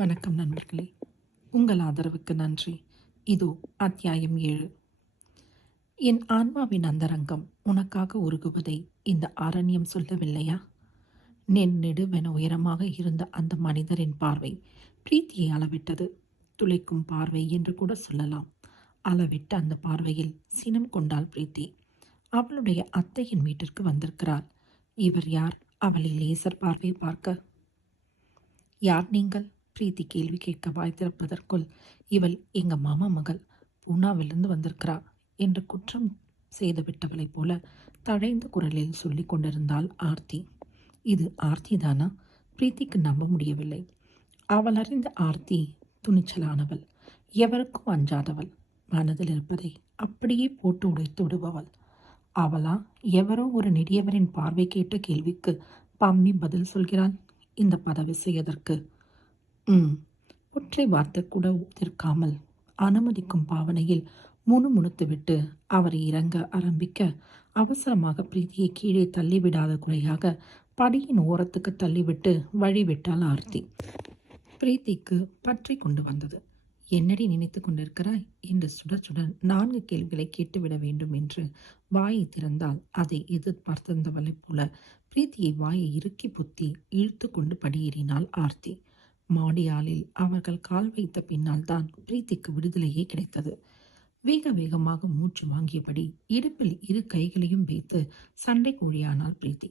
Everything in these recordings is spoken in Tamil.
வணக்கம் நண்பர்களே. உங்கள் ஆதரவுக்கு நன்றி. இதோ அத்தியாயம் 7. என் ஆன்மாவின் அந்தரங்கம் உனக்காக உருகுவதை இந்த அரண்யம் சொல்லவில்லையா? நெடுவென உயரமாக இருந்த அந்த மனிதரின் பார்வை பிரீத்தியை அளவிட்டது. துளைக்கும் பார்வை என்று கூட சொல்லலாம். அளவிட்ட அந்த பார்வையில் சினம் கொண்டாள் பிரீத்தி. அவளுடைய அத்தையின் வீட்டிற்கு வந்திருக்கிறாள். இவர் யார்? அவளை லேசர் பார்வை பார்க்க. யார் நீங்கள்? பிரீத்தி கேள்வி கேட்க வாய் திறப்பதற்குள் இவள் எங்க மாமா மகள், பூனாவிலிருந்து வந்திருக்கிறா என்று குற்றம் செய்து விட்டவளைப் போல தழைந்த குரலில் சொல்லி கொண்டிருந்தாள் ஆர்த்தி. இது ஆர்த்தி தானா? பிரீத்திக்கு நம்ப முடியவில்லை. அவள் அறிந்த ஆர்த்தி துணிச்சலானவள், எவருக்கும் அஞ்சாதவள், மனதில் இருப்பதை அப்படியே போட்டு உடைத்து விடுபவள். அவளா எவரோ ஒரு நெடியவரின் பார்வை கேட்ட கேள்விக்கு பம்மி பதில் சொல்கிறாள். இந்த பதவி செய்வதற்கு ஒற்றை வார்த்தை கூட உதிர்க்காமல் அனுமதிக்கும் பாவனையில் முணுமுணுத்துவிட்டு அவர் இறங்க ஆரம்பிக்க அவசரமாக பிரீத்தியை கீழே தள்ளிவிடாத குறையாக படியின் ஓரத்துக்கு தள்ளிவிட்டு வழிவிட்டாள் ஆர்த்தி. பிரீத்திக்கு பற்றி கொண்டு வந்தது. என்னடி நினைத்து கொண்டிருக்கிறாய் என்று சுட சுட 4 கேள்விகளை கேட்டுவிட வேண்டும் என்று வாயை திறந்தால் அதை எதிர்பார்த்திருந்தவளைப் போல பிரீத்தியை வாயை இறுக்கி புத்தி இழுத்து கொண்டு படியேறினாள் ஆர்த்தி. மாடியாலில் அவர்கள் கால் வைத்த பின்னால் தான் பிரீத்திக்கு விடுதலையே கிடைத்தது. வேக வேகமாக மூச்சு வாங்கியபடி இடுப்பில் 2 கைகளையும் வைத்து சண்டை கோழியானாள் பிரீத்தி.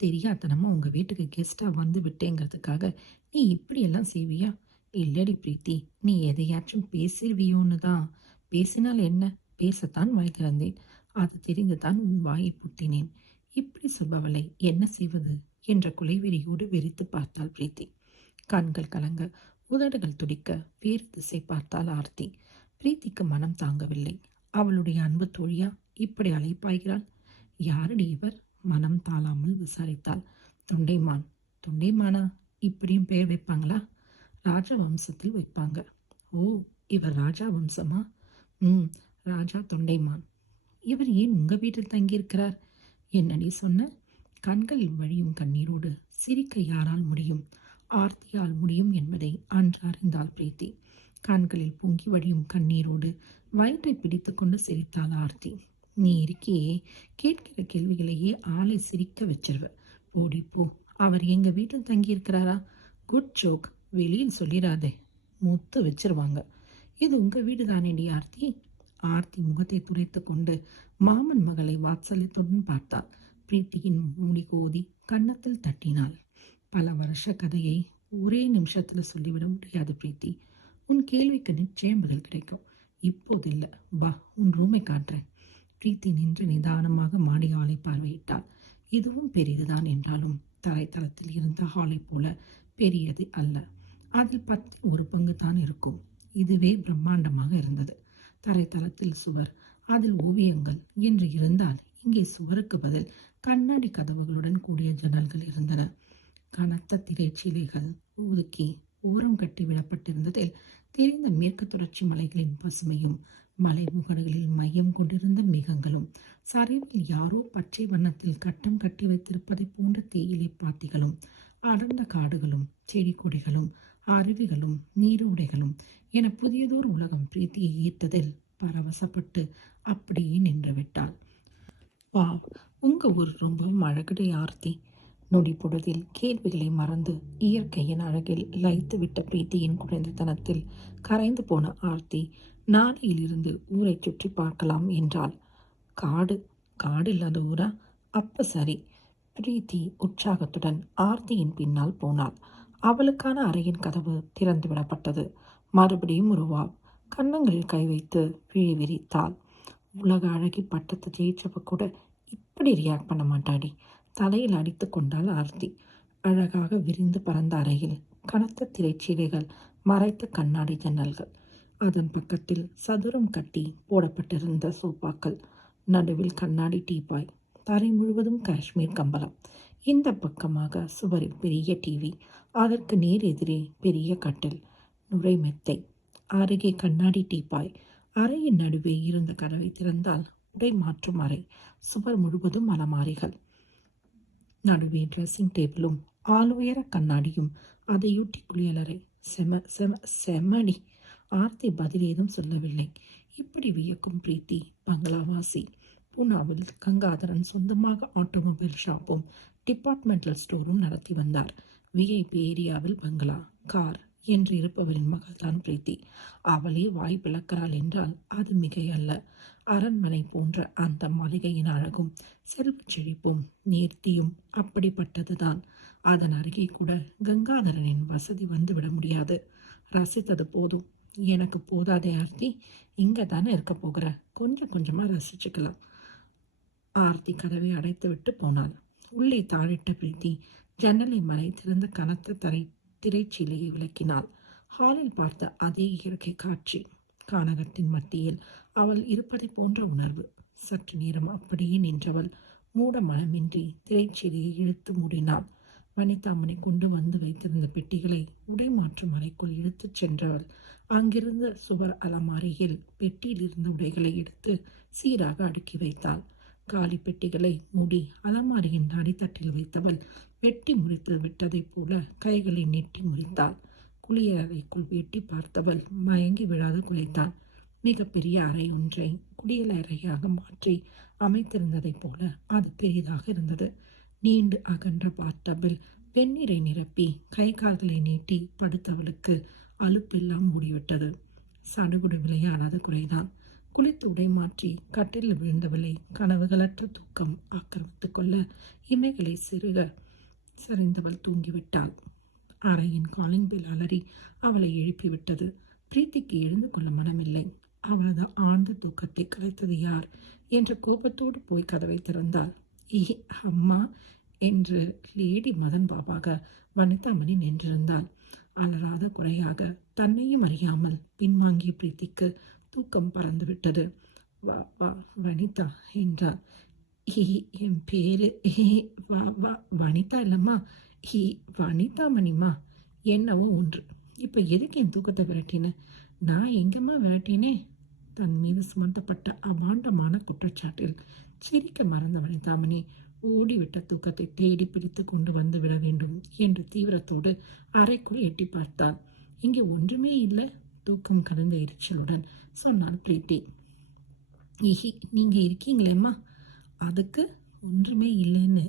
தெரியாதனமா உங்க வீட்டுக்கு கெஸ்டா வந்து விட்டேங்கிறதுக்காக நீ இப்படியெல்லாம் செய்வியா? இல்லடி பிரீத்தி, நீ எதையாச்சும் பேசிடுவியோன்னு தான். பேசினால் என்ன? பேசத்தான் வாய் திறந்தேன். அது தெரிந்துதான் உன் வாயை புட்டினேன். இப்படி சொல்பவளை என்ன செய்வது என்ற குலைவெறியோடு வெறித்து பார்த்தாள் பிரீத்தி. கண்கள் கலங்க, உதடுகள் துடிக்க வேறு திசை பார்த்தாள் ஆர்த்தி. பிரீத்திக்கு மனம் தாங்கவில்லை. அவளுடைய அன்பு தோழியா இப்படி அலைப்பாய்கிறாள்? யாரடி இவர்? மனம் தாளாமல் விசாரித்தாள். தொண்டைமான். தொண்டைமானா? இப்படியும் பெயர் வைப்பாங்களா? ராஜ வம்சத்தில் வைப்பாங்க. ஓ, இவர் ராஜா வம்சமா? ராஜா தொண்டைமான். இவர் ஏன் உங்க வீட்டில் தங்கியிருக்கிறார்? என்னடி சொன்ன? கண்களில் வழியும் கண்ணீரோடு சிரிக்க யாரால் முடியும்? ஆர்த்தியால் முடியும் என்பதை அன்று அறிந்தாள் பிரீத்தி. கண்களில் பொங்கி வழியும் கண்ணீரோடு வயிற்றை பிடித்து கொண்டு சிரித்தாள் ஆர்த்தி. நீ இருக்கியே, கேட்கிற கேள்விகளையே ஆளை சிரிக்க வச்சிருவ. ஓடி போ. அவர் எங்க வீட்டில் தங்கியிருக்கிறாரா? Good joke. வெளியில் சொல்லிடாதே, முத்து வச்சிருவாங்க. இது உங்க வீடு தானேடி ஆர்த்தி? ஆர்த்தி முகத்தை துடைத்து கொண்டு மாமன் மகளை வாத்சல்யத்துடன் பார்த்தாள். பிரீத்தியின் முடி கோதி கன்னத்தில் தட்டினாள். பல வருஷ கதையை ஒரே நிமிஷத்துல சொல்லிவிட முடியாது பிரீத்தி. உன் கேள்விக்கு நிச்சயம் பதில் கிடைக்கும். இப்போது இல்லை, வா, உன் ரூமை காட்டுறேன். பிரீத்தி நின்று நிதானமாக மாடி ஹாலை பார்வையிட்டாள். இதுவும் பெரியதுதான் என்றாலும் தரைத்தளத்தில் இருந்த ஹாலை போல பெரியது அல்ல. அதில் 1/10 பங்கு தான் இருக்கும். இதுவே பிரம்மாண்டமாக இருந்தது. தரைத்தளத்தில் சுவர், அதில் ஓவியங்கள் என்று இருந்தால் இங்கே சுவருக்கு பதில் கண்ணாடி கதவுகளுடன் கூடிய ஜன்னல்கள் இருந்தன. கனத்த திரைச்சீலைகள் ஒதுக்கி ஓரம் கட்டி விடப்பட்டிருந்ததில் தெரிந்த மேற்கு தொடர்ச்சி மலைகளின் பசுமையும் மலை முகடுகளில் மையம் கொண்டிருந்த மேகங்களும் சரிவில் யாரோ பச்சை வண்ணத்தில் கட்டம் கட்டி வைத்திருப்பதை போன்ற தேயிலை பாத்திகளும் அடர்ந்த காடுகளும் செடி கொடிகளும் அருவிகளும் நீரோடைகளும் என புதியதோர் உலகம் பிரீத்தியை ஈர்த்ததில் பரவசப்பட்டு அப்படியே நின்று விட்டாள். வா, உங்க ஊர் ரொம்பவும் அழகுடை ஆர்த்தி. நொடி பொழுதில் கேள்விகளை மறந்து இயற்கையின் அழகில் லயித்து விட்ட பிரீத்தியின் குழந்தைத்தனத்தில் கரைந்து போன ஆர்த்தி நாளையிலிருந்து ஊரை சுற்றி பார்க்கலாம் என்றாள். காடு? காடு இல்லாத ஊரா? அப்ப சரி. பிரீத்தி உற்சாகத்துடன் ஆர்த்தியின் பின்னால் போனாள். அவளுக்கான அறையின் கதவு திறந்து விடப்பட்டது. மறுபடியும் ஒரு வாவ். கன்னங்களில் கை வைத்து விழி விரித்தாள். உலக அழகி பட்டத்தை ஜெயிச்சவ கூட இப்படி ரியாக்ட் பண்ண மாட்டாடி. தலையில் அடித்து கொண்டாள் ஆர்த்தி. அழகாக விரிந்து பறந்த அறையில் கனத்த திரைச்சீலைகள், மறைத்த கண்ணாடி ஜன்னல்கள், அதன் பக்கத்தில் சதுரம் கட்டி போடப்பட்டிருந்த சோபாக்கள், நடுவில் கண்ணாடி டீப்பாய், தரை முழுவதும் காஷ்மீர் கம்பளம். இந்த பக்கமாக சுவரில் பெரிய டிவி, அதற்கு நேர் எதிரே பெரிய கட்டில், நுரை மெத்தை, அருகே கண்ணாடி டீப்பாய். அறையின் நடுவே இருந்த கதவை திறந்தால் உடை மாற்றும் அறை. சுவர் முழுவதும் அலமாரிகள், நடுவே ட்ரெஸ்ஸிங் டேபிளும் ஆளுயர கண்ணாடியும் அதையொட்டி குளியலறை. செம செம செமடி. ஆர்த்தி பதில் ஏதும் சொல்லவில்லை. இப்படி வியக்கும் பிரீத்தி பங்களாவாசி. பூனாவில் கங்காதரன் சொந்தமாக ஆட்டோமொபைல் ஷாப்பும் டிபார்ட்மெண்டல் ஸ்டோரும் நடத்தி வந்தார். விஐபி ஏரியாவில் பங்களா, கார் என்று இருப்பவரின் மகள்தான் பிரீத்தி. அவளே வாய் பிளக்கிறாள் என்றால் அது மிகையல்ல. அரண்மனை போன்ற அந்த மாளிகையின் அழகும் செல்வச் செழிப்பும் நேர்த்தியும் அப்படிப்பட்டதுதான். அதன் அருகே கூட கங்காதரனின் வசதி வந்துவிட முடியாது. ரசித்தது போதும். எனக்கு போதாதே ஆர்த்தி, இங்கே தானே இருக்க போகிற, கொஞ்சம் கொஞ்சமாக ரசிச்சுக்கலாம். ஆர்த்தி கதவை அடைத்து விட்டு போனாள். உள்ளே தாழிட்ட பிரீத்தி ஜன்னலை மறைத்திருந்த கனத்த திரைச்சீலையை விளக்கினாள். ஹாலில் பார்த்த அதே இயற்கை காட்சி. கானகத்தின் மத்தியில் அவள் இருப்பதை போன்ற உணர்வு. சற்று நேரம் அப்படியே நின்றவள் மூட மனமின்றி திரைச்சீலையை இழுத்து மூடினாள். வனிதாமணி கொண்டு வந்து வைத்திருந்த பெட்டிகளை உடை மாற்றும் அறைக்குள் இழுத்துச் சென்றவள் அங்கிருந்த சுவர் அலமாரியில் பெட்டியில் இருந்த உடைகளை எடுத்து சீராக அடுக்கி வைத்தாள். காலி பெட்டிகளை மூடி அலமாரியின் அடித்தட்டில் வைத்தவள் வெட்டி முறித்து விட்டதைப் போல கைகளை நெட்டி முறித்தாள். குளியலறைக்குள் வெட்டி பார்த்தவள் மயங்கி விழாது குலைத்தாள். மிகப்பெரிய அறை ஒன்றை குளியலறையாக மாற்றி அமைத்திருந்ததைப் போல அது பெரிதாக இருந்தது. நீண்டு அகன்ற பாத்தபில் வெந்நீரை நிரப்பி கை கால்களை நீட்டி படுத்தவளுக்கு அலுப்பெல்லாம் மூடிவிட்டது. சடுகுடு விளையாடாத குறைதான். குளித்து உடை மாற்றி கட்டில் விழுந்தவளை கனவுகளற்ற தூக்கம் ஆக்கிரமித்து கொள்ள இமைகளை சிறுக சரிந்தவள் தூங்கிவிட்டாள். அறையின் காலிங் பெல் அலறி அவளை எழுப்பிவிட்டது. பிரீத்திக்கு எழுந்து கொள்ள மனமில்லை. அவளது ஆழ்ந்த தூக்கத்தை கலைத்தது யார் என்ற கோபத்தோடு போய் கதவை திறந்தாள். அம்மா என்று லேடி மதன் பாபாக வனிதாமணி நின்றிருந்தாள். அலராத குறையாக தன்னையும் அறியாமல் பின்வாங்கிய பிரீத்திக்கு தூக்கம் பறந்துவிட்டது. வா வா வனிதா என்றார். என் பேரு வா வா வனிதா இல்லம்மா, வனிதாமணிமா. என்னவோ ஒன்று. இப்போ எதுக்கு என் தூக்கத்தை விரட்டின? நான் எங்கம்மா விரட்டினே? தன் மீது சுமத்தப்பட்ட அபாண்டமான குற்றச்சாட்டில் சிரிக்க மறந்த வனிதாமணி ஓடிவிட்ட தூக்கத்தை தேடி பிடித்து கொண்டு வந்து விட வேண்டும் என்ற தீவிரத்தோடு அறைக்குள் எட்டி பார்த்தாள். இங்கே ஒன்றுமே இல்லை. தூக்கம் கலந்த எரிச்சலுடன் சொன்னாள் பிரீத்தி. நீங்க இருக்கீங்களேம்மா. அதுக்கு ஒன்றுமே இல்லைன்னு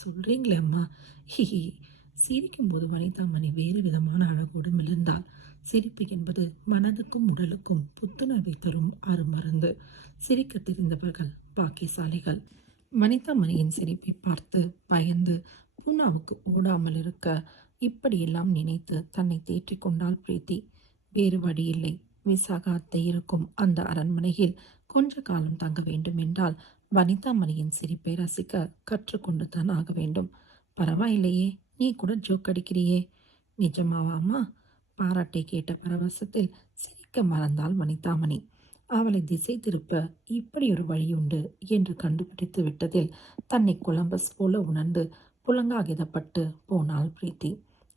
சொல்றீங்களேம்மா. சிரிக்கும்போது வனிதாமணி வேறு விதமான அழகோடு மிளர்ந்தாள். சிரிப்பு என்பது மனதுக்கும் உடலுக்கும் புத்துணர்வை தரும் அருமருந்து. சிரிக்க தெரிந்தவர்கள் பாக்கியசாலிகள். வனிதாமணியின் சிரிப்பை பார்த்து பயந்து பூனாவுக்கு ஓடாமல் இருக்க இப்படியெல்லாம் நினைத்து தன்னை தேற்றிக் கொண்டாள் பிரீத்தி. வேறு வழியில்லை. விசாகா அத்தை இருக்கும் அந்த அரண்மனையில் கொஞ்ச காலம் தங்க வேண்டும் என்றால் வனிதாமணியின் சிரிப்பை ரசிக்க கற்றுக்கொண்டு தான் ஆக வேண்டும். பரவாயில்லையே, நீ கூட ஜோக் அடிக்கிறியே. நிஜமாவாமா? பாராட்டை கேட்ட பரவசத்தில் சிரிக்க மறந்தாள் வனிதாமணி. அவளை திசை திருப்ப இப்படி ஒரு வழியுண்டு என்று கண்டுபிடித்து விட்டதில் தன்னை கொலம்பஸ் போல உணர்ந்து புலங்காகிதப்பட்டு போனாள் பிரீத்தி.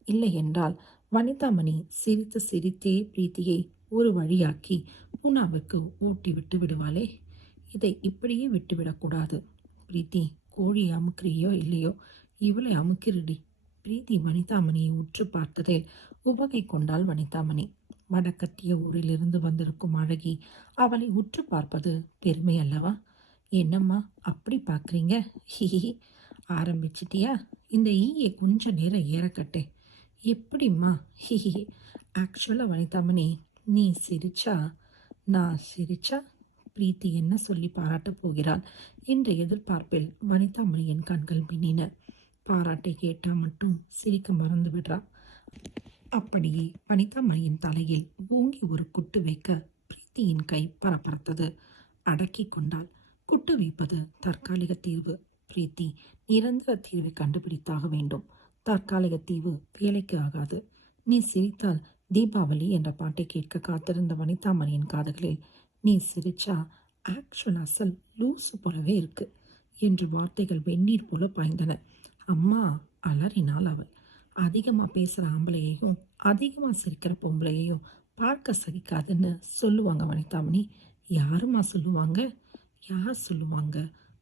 இல்லை என்றால் வனிதாமணி சிரித்து சிரித்தே பிரீத்தியை ஒரு வழியாக்கி பூனாவுக்கு ஊட்டி விட்டு விடுவாளே. இதை இப்படியே விட்டுவிடக்கூடாது. பிரீத்தி, கோழியை அமுக்கிறியோ இல்லையோ, இவளை அமுக்கிருடி. பிரீத்தி வனிதாமணியை உற்று பார்த்ததில் உவகை கொண்டாள் வனிதாமணி. வடக்கத்திய ஊரிலிருந்து வந்திருக்கும் அழகி அவளை உற்று பார்ப்பது பெருமை அல்லவா? என்னம்மா அப்படி பார்க்குறீங்க? ஆரம்பிச்சிட்டியா? இந்த ஈயை கொஞ்ச நேரம் ஏறக்கட்டே. எப்படிம்மா? ஆக்சுவலாக வனிதாமணி, நீ சிரிச்சா நான் சிரிச்சா பிரீத்தி என்ன சொல்லி பாராட்டப் போகிறாள் என்ற எதிர்பார்ப்பில் வனிதாமணியின் கண்கள் மின்னின. பாராட்டை கேட்டால் மட்டும் சிரிக்க மறந்து விடுறா. அப்படியே வனிதாமணியின் தலையில் ஓங்கி ஒரு குட்டு வைக்க பிரீத்தியின் கை பரபரத்தது. அடக்கி கொண்டாள். குட்டு வைப்பது தற்காலிக தீர்வு. பிரீத்தி நிரந்தர தீர்வை கண்டுபிடித்தாக வேண்டும். தற்காலிக தீர்வு வேலைக்கு ஆகாது. நீ சிரித்தால் தீபாவளி என்ற பாட்டை கேட்க காத்திருந்த வனிதாமணியின் காதுகளில் நீ சிரிச்சா ஆக்சுவல் அசல் லூசு போலவே இருக்கு என்று வார்த்தைகள் வெந்நீர் போல பாய்ந்தன. அம்மா அலறினாள் அவள். அதிகமாக பேசுகிற ஆம்பளையையும் அதிகமாக சிரிக்கிற பொம்பளையையும் பார்க்க சகிக்காதுன்னு சொல்லுவாங்க வனிதாமணி. யாருமா சொல்லுவாங்க? யார் சொல்லுவாங்க?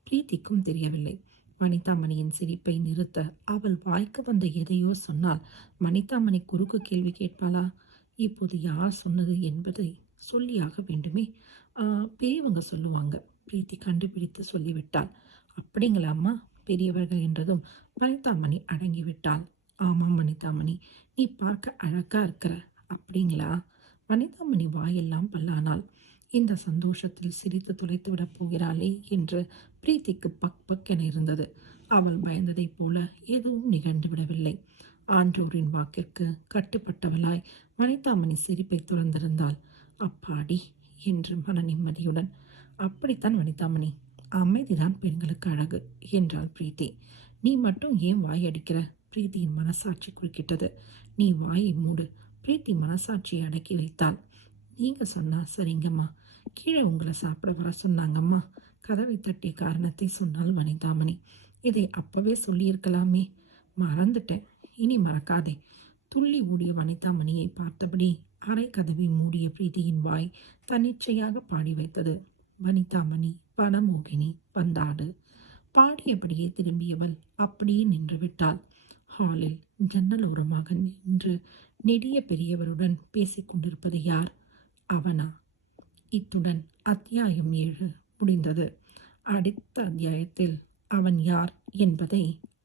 பிரீத்திக்கும் தெரியவில்லை. வனிதாமணியின் சிரிப்பை நிறுத்த அவள் வாய்க்கு வந்த எதையோ சொன்னால் வனிதாமணி குறுக்கு கேள்வி கேட்பாளா? இப்போது யார் சொன்னது என்பதை சொல்லியாக வேண்டுமே. பெரியவங்க சொல்லுவாங்க. பிரீத்தி கண்டுபிடித்து சொல்லிவிட்டாள். அப்படிங்களா அம்மா? பெரியவர்கள் என்றதும் வனிதாமணி அடங்கிவிட்டாள். ஆமாம் வனிதாமணி, நீ பார்க்க அழகா இருக்கிற. அப்படிங்களா? வனிதாமணி வாயெல்லாம் பல்லானாள். இந்த சந்தோஷத்தில் சிரித்து தொலைத்து விடப் போகிறாளே என்று பிரீத்திக்கு பக் பக் என இருந்தது. அவள் பயந்ததைப் போல எதுவும் நிகழ்ந்து விடவில்லை. ஆன்றோரின் வாக்கிற்கு கட்டுப்பட்டவளாய் வனிதாமணி சிரிப்பை துறந்திருந்தாள். அப்பாடி என்று மன நிம்மதியுடன். அப்படித்தான் வனிதாமணி, அமைதிதான் பெண்களுக்கு அழகு என்றாள் பிரீத்தி. நீ மட்டும் ஏன் வாயடிக்கிற? பிரீத்தியின் மனசாட்சி குறுக்கிட்டது. நீ வாயை மூடு. பிரீத்தி மனசாட்சியை அடக்கி வைத்தாள். நீங்க சொன்னா சரிங்கம்மா. கீழே உங்களை சாப்பிட வர சொன்னாங்கம்மா. கதவை தட்டிய காரணத்தை சொன்னாள் வனிதாமணி. இதை அப்பவே சொல்லியிருக்கலாமே. மறந்துட்டேன். இனி மறக்காதே. துள்ளி ஓடிய வனிதாமணியை பார்த்தபடி அரை கதவை மூடிய பிரீத்தியின் வாய் தன்னிச்சையாக பாடி வைத்தது. வனிதாமணி வனமோகினி வந்தாடு. பாடியபடியே திரும்பியவள் அப்படியே நின்று விட்டாள். ஹாலில் ஜன்னலோரமாக நின்று நெடிய பெரியவருடன் பேசிக் கொண்டிருப்பது யார்? அவனா? இத்துடன் அத்தியாயம் 7 முடிந்தது. அடுத்த அத்தியாயத்தில் அவன் யார் என்பதை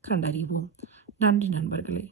கண்டறிவோம். நன்றி நண்பர்களே.